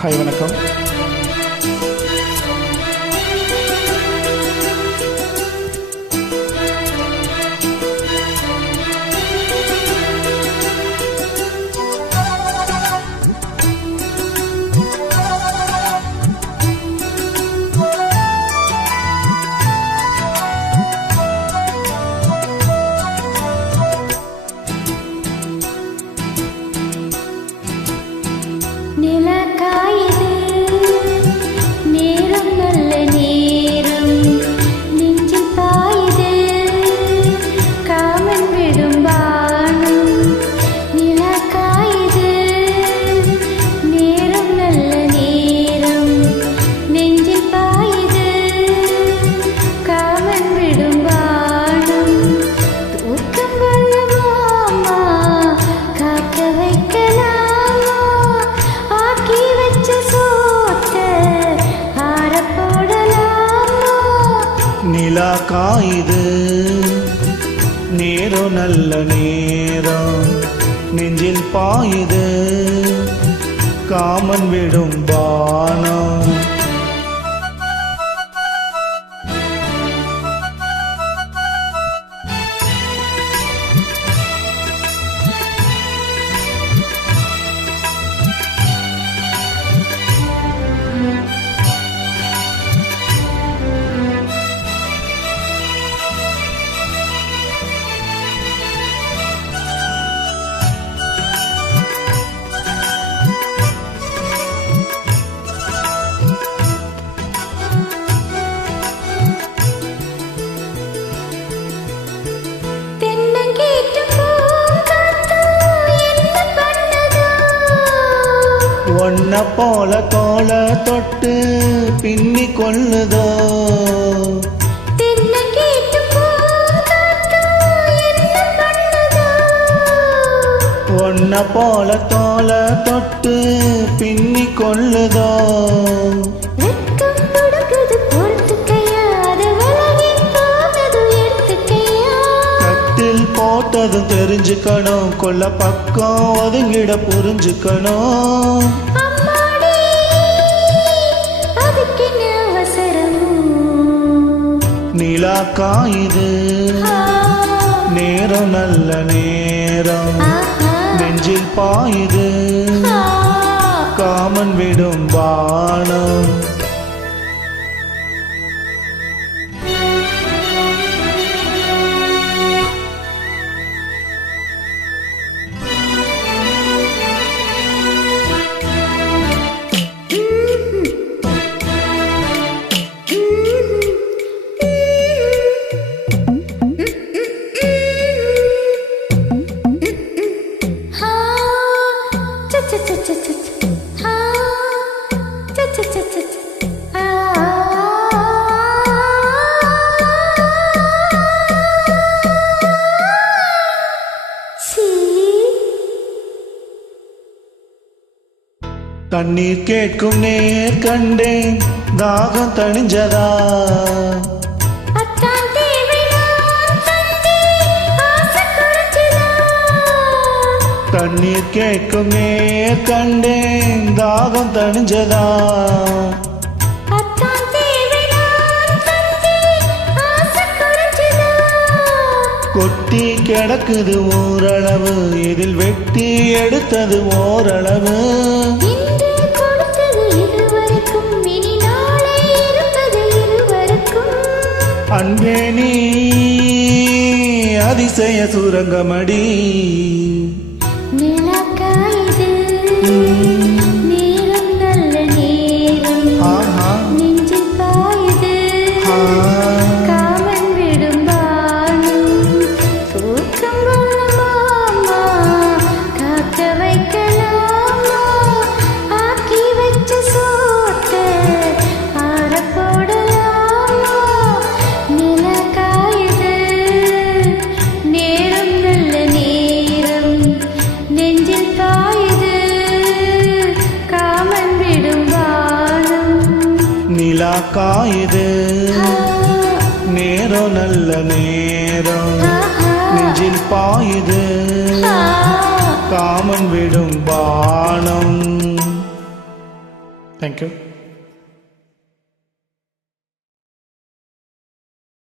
Hi வணக்கம். நிலா காயுது நேரம் நல்ல நேரம் நெஞ்சில் பாயுது காமன் விடும் பானம். ஒன்ன போல கோல தொட்டு பின்னி கொள்ளுதோ ஒன்ன போல தோல தொட்டு பின்னி கொள்ளுதோ கட்டில் போட்டதும் தெரிஞ்சுக்கணும் கொல்ல பக்கம் ஒதுங்கிட புரிஞ்சுக்கணும். நிலா காயுது நேரம் நல்ல நேரம் நெஞ்சில் பாயுது காமன் விடும் பானம். தண்ணீர் கேட்கும் நேர் கண்டேன் தாகம் தணிஞ்சதா தண்ணீர் கேட்கும் நேர் கண்டேன் தாகம் தணிஞ்சதா கொட்டி கிடக்குது ஓரளவு இதில் வெட்டி எடுத்தது ஓரளவு. அன்பே நீ அதிசய சுரங்கமடி. நிலா காயுது நேரம் நல்ல நேரம் நெஞ்சில் பாயுது காமன் விடும் பானம். தூக்கம் வரலாமா காக்க வைக்கலாமா ஆக்கி வச்ச சோத்தை ஆற போடலாமா. நிலா காயுது நேரம் நல்ல நேரம் நெஞ்சில் பாயுது காமன் விடும் பானம். நிலா காயுது நேரம் நல்ல நேரம் நெஞ்சில் பாயுது காமன் விடும் பானம். தேங்க்யூ.